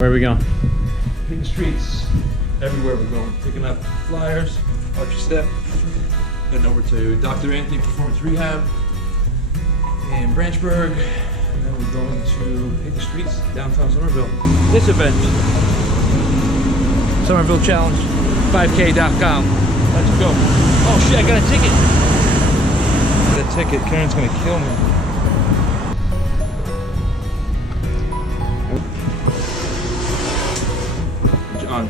Where are we going? In the streets, everywhere we're going, picking up flyers, watch your step, heading over to Dr. Anthony Performance Rehab in Branchburg, and then we're going to hit the streets, downtown Somerville. This event, Somerville Challenge, 5K.com. Let's go. Oh shit, I got a ticket. I got a ticket, Karen's gonna kill me.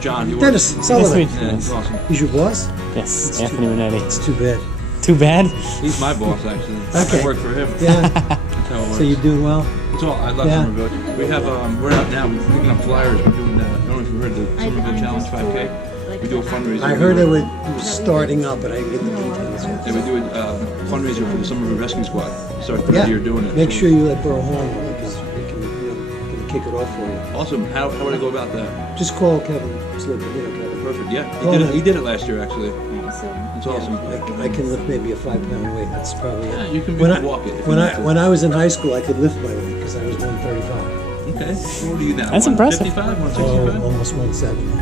John, you Dennis Sullivan. Yeah, he's awesome. He's your boss? Yes, It's Anthony Minetti. It's too bad. Too bad? He's my boss, actually. Okay. I work for him. Yeah. That's how it works. So you're doing well? It's all, I love Yeah. Somerville. We have, we're out now, we're picking up flyers, we're doing, I don't know if you heard the Somerville Challenge 5K. We do a fundraiser. I heard it was starting up, but I didn't get the details yet. Yeah, we do a fundraiser for the Somerville Rescue Squad. We started the year doing it. Make sure you let Borough Horn know because we can, can kick it off for you. Awesome. How would I go about that? Just call Kevin Slip, Kevin. Perfect, yeah. Call He did it last year, actually. It's awesome. I can lift maybe a 5-pound weight. That's probably Yeah, it. you can walk it. When I was in high school, I could lift my weight because I was 135. Okay. What are you now? That's impressive. 155, Oh, 165? almost 170.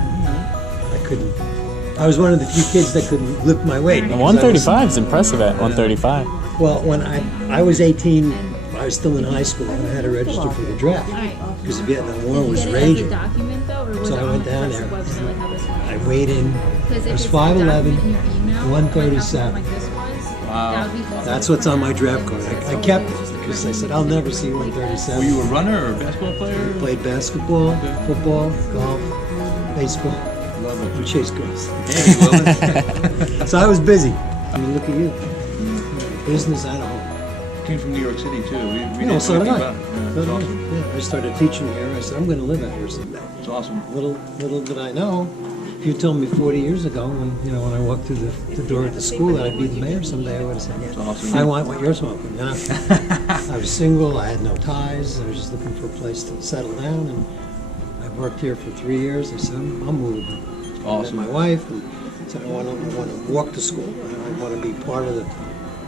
I couldn't. I was one of the few kids that couldn't lift my weight. because 135 is impressive at 135. Well, when I was 18, I was still in high school and I had to register for the draft because the Vietnam War was raging. So I went down there. I weighed in. I was 5'11", 137. Wow. That's what's on my draft card. I kept it because I said I'll never see 137. Were you a runner or a basketball player? Played basketball, football, golf, baseball, Love it. and chase girls. Hey, well, So I was busy. I mean, look at you. Business and home. came from New York City too. We You know, didn't so know did anything I. about it. So Yeah, did it's I. awesome. Yeah, I started teaching here. I said, I'm going to live out here someday. It's awesome. Little did I know, if you told me 40 years ago, when I walked through the door at the school that I'd be the mayor someday, I would have said, yeah, awesome. I want what you're smoking. You know? I was single. I had no ties. I was just looking for a place to settle down, and I worked here for 3 years. I said, I'm moving. Awesome. I met my wife and said, I want to walk to school. I want to be part of the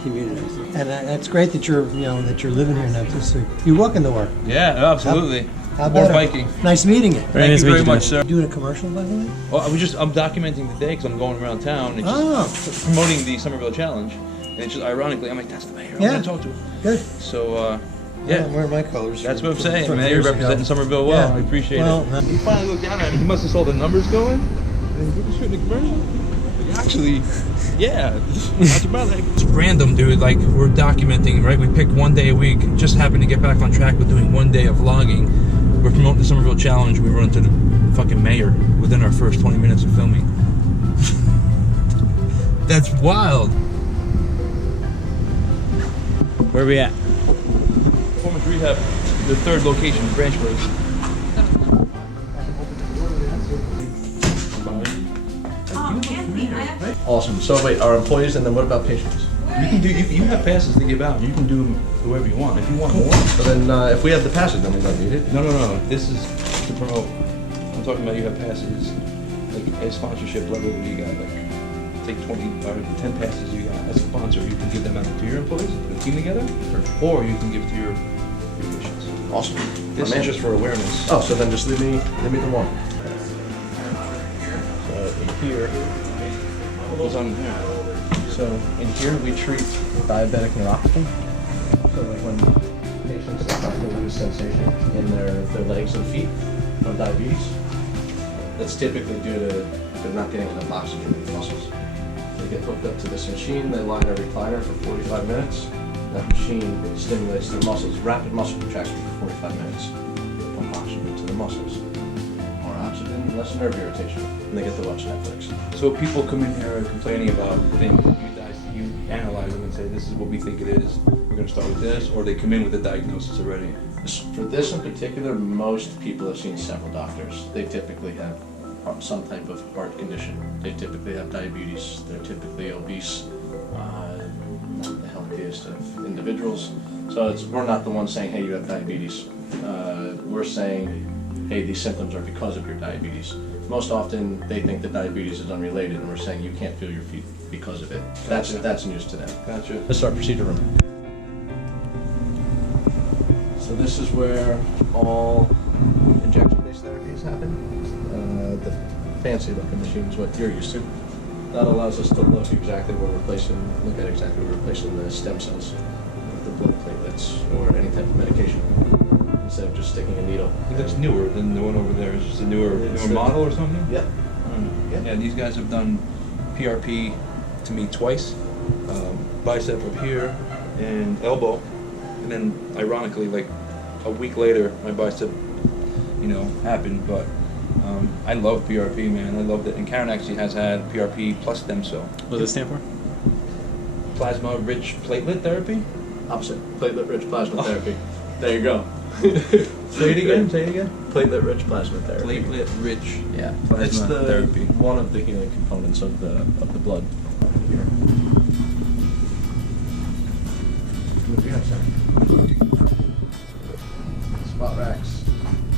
community. And that's great that you're living here now. So you walking to work. Yeah, absolutely. How More about biking. Nice meeting you. Very nice Thank you very meeting you, much, sir. Doing a commercial, by the way? Well, I'm documenting the day because I'm going around town and just promoting the Somerville Challenge. And it's just ironically, I'm like, that's the mayor. I'm Yeah. going to talk to him. Good. So, I'm yeah. wearing my colors. That's from- what I'm saying, from man. You're years ago. representing Somerville well. Yeah. I appreciate Well, it. He finally looked down at it. He must have saw the numbers going. And he was shooting a commercial. Like, actually, yeah. That's about it. It's random, dude. Like, we're documenting, right? We pick one day a week. Just happened to get back on track with doing one day of vlogging. We're promoting the Somerville Challenge. We run into the fucking mayor within our first 20 minutes of filming. That's wild. Where are we at? Performance Rehab, the third location, Branchburg. Awesome. So wait, our employees, and then what about patients? You can do. You have passes to give out. You can do them whoever you want. If you want more. So then, if we have the passage, then we don't need it. No. This is to promote. I'm talking about you have passes, like a sponsorship level where you got like take 20 or 10 passes you got as a sponsor. You can give them out to your employees, put a team together, or you can give to your patients. Awesome. This Man. is just for awareness. Oh, so then just leave me the one. So in here, what goes on in here? So in here we treat diabetic neuropathy. So like when patients start to lose sensation in their legs and feet from diabetes, that's typically due to they're not getting enough oxygen in the muscles. They get hooked up to this machine, they lie in a recliner for 45 minutes. That machine stimulates their muscles, rapid muscle contraction for 45 minutes. Pump oxygen to the muscles. More oxygen, less nerve irritation. And they get to watch Netflix. So people come in here complaining about things. You analyze them and say, this is what we think it is. We're going to start with this, or they come in with a diagnosis already. For this in particular, most people have seen several doctors. They typically have some type of heart condition. They typically have diabetes. They're typically obese. Not the healthiest of individuals. So we're not the ones saying, hey, you have diabetes. We're saying, hey, these symptoms are because of your diabetes. Most often, they think that diabetes is unrelated, and we're saying you can't feel your feet because of it. Gotcha. That's news to them. Gotcha. This is our procedure room. So this is where all injection-based therapies happen. The fancy-looking machines, what you're used to, that allows us to look at exactly where we're placing the stem cells, the blood platelets, or any type of medication, instead of just sticking a needle. It looks newer than the one over there. It's just a newer model or something? Yeah. Yeah, these guys have done PRP to me twice. Bicep up here and elbow. And then, ironically, like a week later, my bicep, happened. But I love PRP, man. I loved it. And Karen actually has had PRP plus stem cell. What does it stand for? Plasma-rich platelet therapy? Opposite. Platelet-rich plasma therapy. There you go. Say it again. Platelet-rich plasma therapy. Platelet-rich Plasma it's therapy. One of the healing components of the blood. Here. Move your hips out. Spot racks.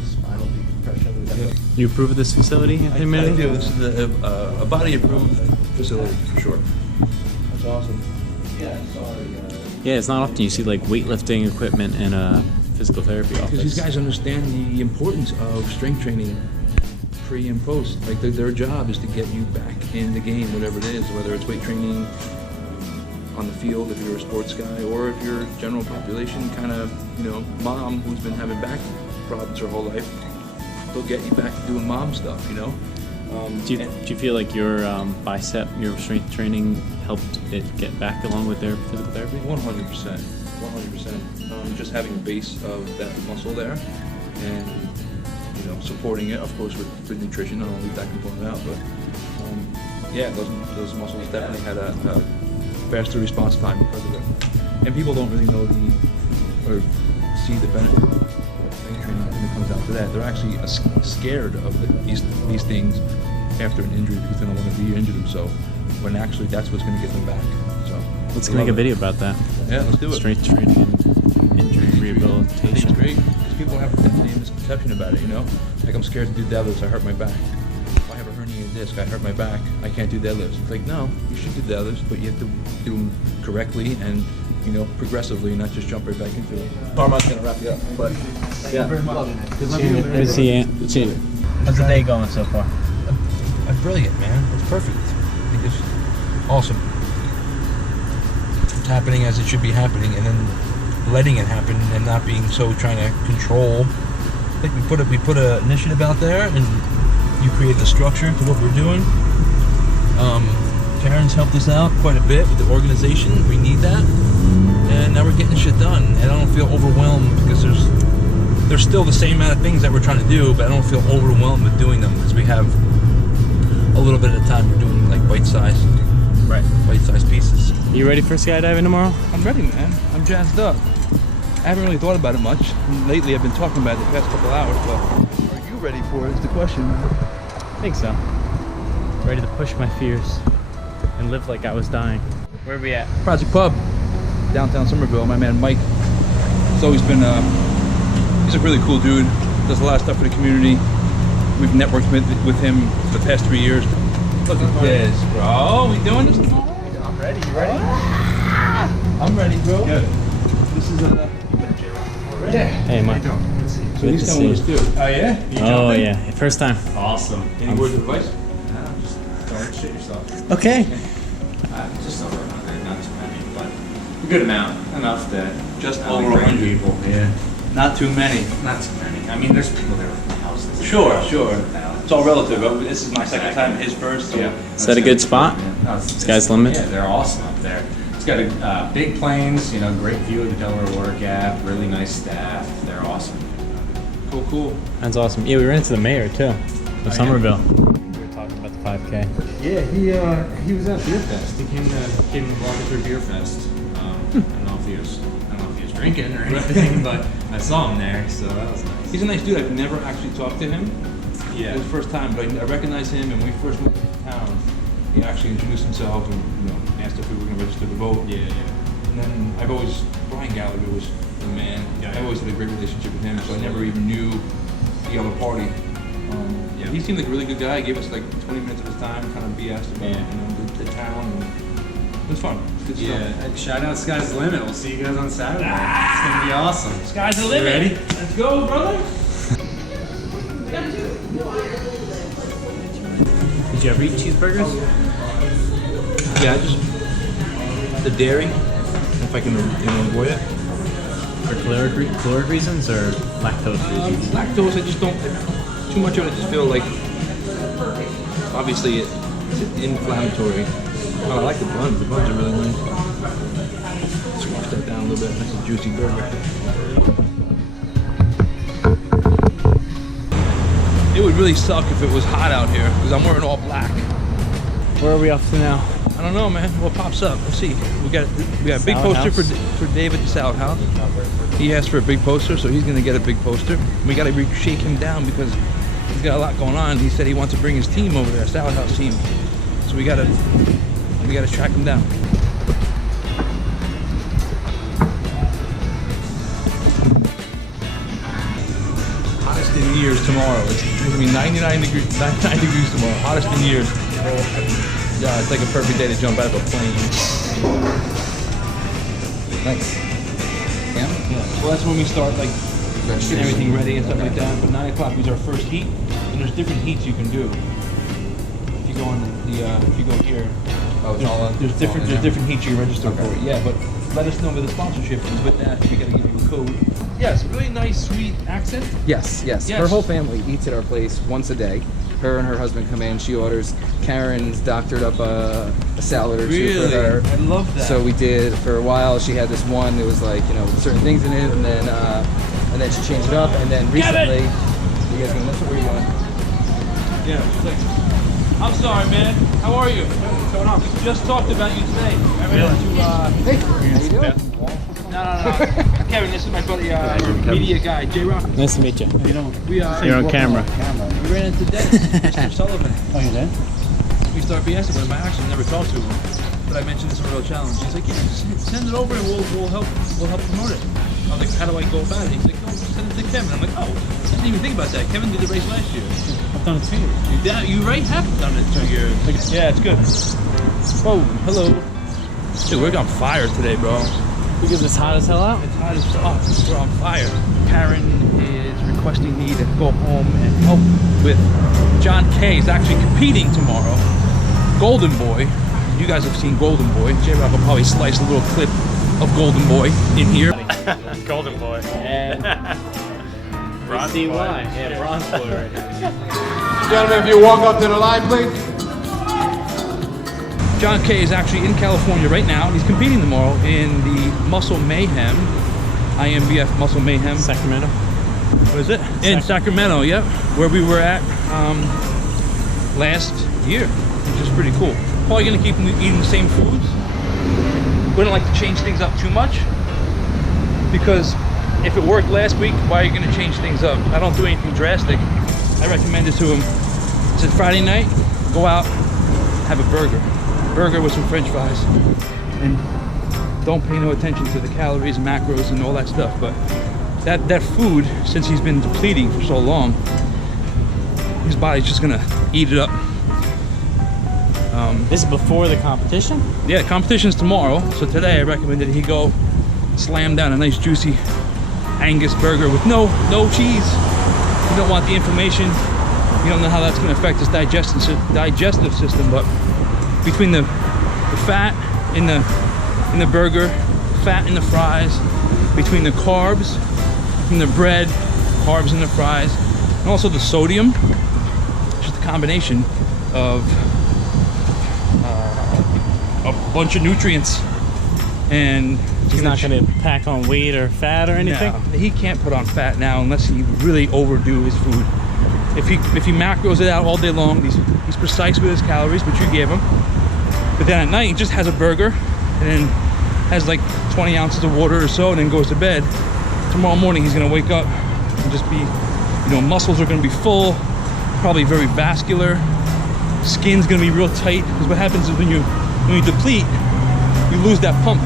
Spinal decompression. You approve of this facility, Anthony I Manning? do. This is a body-approved facility, for sure. That's awesome. Yeah, sorry. Yeah, it's not often you see like weightlifting equipment in a physical therapy office. Because these guys understand the importance of strength training pre and post. Like their job is to get you back in the game, whatever it is, whether it's weight training on the field if you're a sports guy, or if you're general population kind of, mom who's been having back problems her whole life, they'll get you back to doing mom stuff, Do you feel like your your strength training helped it get back along with their physical therapy? 100%. Just having a base of that muscle there, and supporting it, of course, with good nutrition. I don't leave that component out, but those muscles definitely had a faster response time because of it. And people don't really know or see the benefit of strength training when it comes down to that. They're actually scared of these things after an injury because they don't want to re-injure themselves. When actually, that's what's going to get them back. So let's make a video about that. Yeah, let's do it. Strength training and injury I think rehabilitation. it's great because people have definitely a misconception about it. Like I'm scared to do deadlifts. I hurt my back. If I have a herniated disc, I hurt my back. I can't do deadlifts. It's like, no, you should do deadlifts, but you have to do them correctly and progressively, not just jump right back into it. Armand's gonna wrap you up, but yeah. Good to see you. How's the day going so far? Brilliant, man. It's perfect. I think it's awesome. It's happening as it should be happening, and then letting it happen and not being so trying to control. I think we put an initiative out there, and you create the structure to what we're doing. Karen's helped us out quite a bit with the organization. We need that, and now we're getting shit done. And I don't feel overwhelmed because there's still the same amount of things that we're trying to do, but I don't feel overwhelmed with doing them because we have a little bit at a time. We're doing like bite-sized pieces. You ready for skydiving tomorrow? I'm ready, man. I'm jazzed up. I haven't really thought about it much. Lately, I've been talking about it the past couple hours, but are you ready for it is the question, man. I think so. Ready to push my fears and live like I was dying. Where are we at? Project Pub, downtown Somerville. My man Mike. He's always been, he's a really cool dude. Does a lot of stuff for the community. We've networked with him for the past 3 years. Look at this, bro. We doing this tomorrow? I'm ready. You ready? I'm ready, bro. Good. This is Hey, Mike. so Good he's to coming with see us too. Oh yeah? Oh yeah, first time. Awesome. Any words of advice? Just don't shit yourself. Okay. Just over 100, not too many, but a good amount. Enough that Just only over bring 100. people. Yeah. Not too many. Not too many. I mean, there's people there with houses. Sure. It's all relative. This is my second time, his first. So Yeah. Is that a good spot? No, Sky's the limit? Yeah, they're awesome up there. It's got a big planes, great view of the Delaware Water Gap, really nice staff. They're awesome. Cool. That's awesome. Yeah, we ran into the mayor too of Somerville. We were talking about the 5K. Yeah, he was at Beer Fest. He came walking through Beer Fest. I don't know if he was drinking or anything, but I saw him there, so that was nice. He's a nice dude. I've never actually talked to him. Yeah. It was the first time, but I recognized him, and when we first moved to town, he actually introduced himself and asked if we were going to register to vote. Yeah. And then Brian Gallagher was the man. Yeah. I've always had a great relationship with him, so I never even knew the other party. Yeah. He seemed like a really good guy. He gave us like 20 minutes of his time, kind of BS about the town. And it was fun. Good stuff. Yeah, and shout out Sky's the Limit. We'll see you guys on Saturday. It's gonna be awesome. Sky's the You limit. ready? Let's go, brother. Did you ever eat cheeseburgers? Yeah, I just the dairy, if I can avoid it. For caloric reasons or lactose reasons? Lactose, I just don't. Too much of it, I just feel like. Obviously, it's inflammatory. Oh, I like the buns. The buns are really nice. Squash that down a little bit. Nice and juicy burger. It would really suck if it was hot out here because I'm wearing all black. Where are we off to now? I don't know, man. What pops up? Let's see. We got a big Salad poster House? for David the Salad House. He asked for a big poster, so he's gonna get a big poster. We gotta shake him down because he's got a lot going on. He said he wants to bring his team over there, Salad House team. So we gotta track him down. Hottest in years tomorrow. It's gonna be 99 degrees tomorrow. Hottest in years. Yeah, it's like a perfect day to jump out of a plane. Nice. Yeah? Well, that's when we start like getting everything ready and stuff like that. But 9 o'clock is our first heat, and there's different heats you can do. If you go on if you go here, there's different heats you can register for. Yeah, but let us know with the sponsorship because with that we gotta give you a code. Yes, really nice, sweet accent. Yes. Her whole family eats at our place once a day. Her and her husband come in. She orders. Karen's doctored up a salad or two for her. I love that. So we did for a while. She had this one that was like certain things in it, and then she changed it up. And then recently, you guys going? Where are you going? Yeah, she's like, I'm sorry, man. How are you? What's going on? We just talked about you today. Hey, how you doing? No. Kevin, this is my buddy, media guy, J-Rock. Nice to meet you. You're on camera. We ran into Dennis, Mr. Sullivan. Oh, you did? We start BSing with him. I actually never talked to him, but I mentioned this is a real challenge. He's like, yeah, just send it over and we'll help promote it. I was like, how do I go about it? He's like, oh, send it to Kevin. I'm like, oh, I didn't even think about that. Kevin did the race last year. I've done it 2 years. You right have done it 2 years. Yeah, it's good. Oh, hello. Dude, we're on fire today, bro. Because it's hot as hell out? It's hot as fuck. We're on fire. Karen is requesting me to go home and help with John K. is actually competing tomorrow. Golden Boy. You guys have seen Golden Boy. J-Rock will probably slice a little clip of Golden Boy in here. Golden boy. And Bronze see boy. why. Yeah, bronze boy right here. Gentlemen, if you walk up to the line, please. John K. is actually in California right now. He's competing tomorrow in the Muscle Mayhem, IMBF Muscle Mayhem. Sacramento. What is it? In Sacramento, yep. Where we were at last year, which is pretty cool. Probably gonna keep eating the same foods. We don't like to change things up too much because if it worked last week, why are you gonna change things up? I don't do anything drastic. I recommended to him, said Friday night, go out, have a burger with some french fries, and don't pay no attention to the calories, macros, and all that stuff. But that food, since he's been depleting for so long, his body's just gonna eat it up. This is before the competition? Yeah, competition's tomorrow, so today I recommended he go slam down a nice juicy Angus burger with no cheese. You don't want the inflammation. You don't know how that's gonna affect his digestive system, but between the fat in the burger, fat in the fries, between the carbs from the bread, carbs in the fries, and also the sodium, just a combination of a bunch of nutrients. And He's not going to pack on weight or fat or anything? No, he can't put on fat now unless he really overdo his food. If he macros it out all day long, he's precise with his calories, which you gave him. But then at night, he just has a burger and then has like 20 ounces of water or so and then goes to bed. Tomorrow morning, he's gonna wake up and just be, muscles are gonna be full, probably very vascular. Skin's gonna be real tight, because what happens is when you deplete, you lose that pump.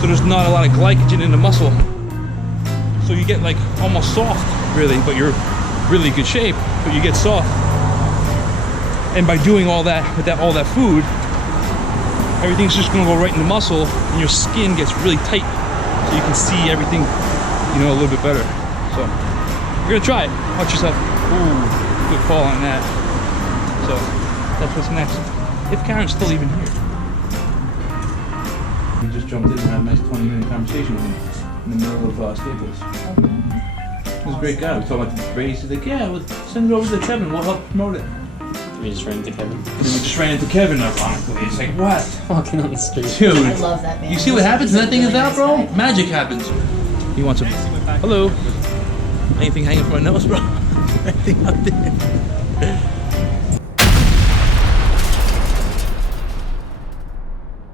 So there's not a lot of glycogen in the muscle. So you get like almost soft, really, but you're really good shape, but you get soft. And by doing all that with all that food, everything's just gonna go right in the muscle, and your skin gets really tight, so you can see everything, a little bit better. So we're gonna try it. Watch yourself. Ooh, good call on that. So That's what's next. If Karen's still even here. We just jumped in and had a nice 20-minute conversation with him in the middle of Staples. He was a great guy. We talked about the race. He's like, yeah, we'll send it over to Kevin. We'll help promote it. We just ran into Kevin. And then we just ran into Kevin, ironically. It's like, what? Walking on the street. Dude. I love that man. You see what happens when that thing is out, bro? Magic happens. He wants a... Hello. Anything hanging from my nose, bro? Anything out there?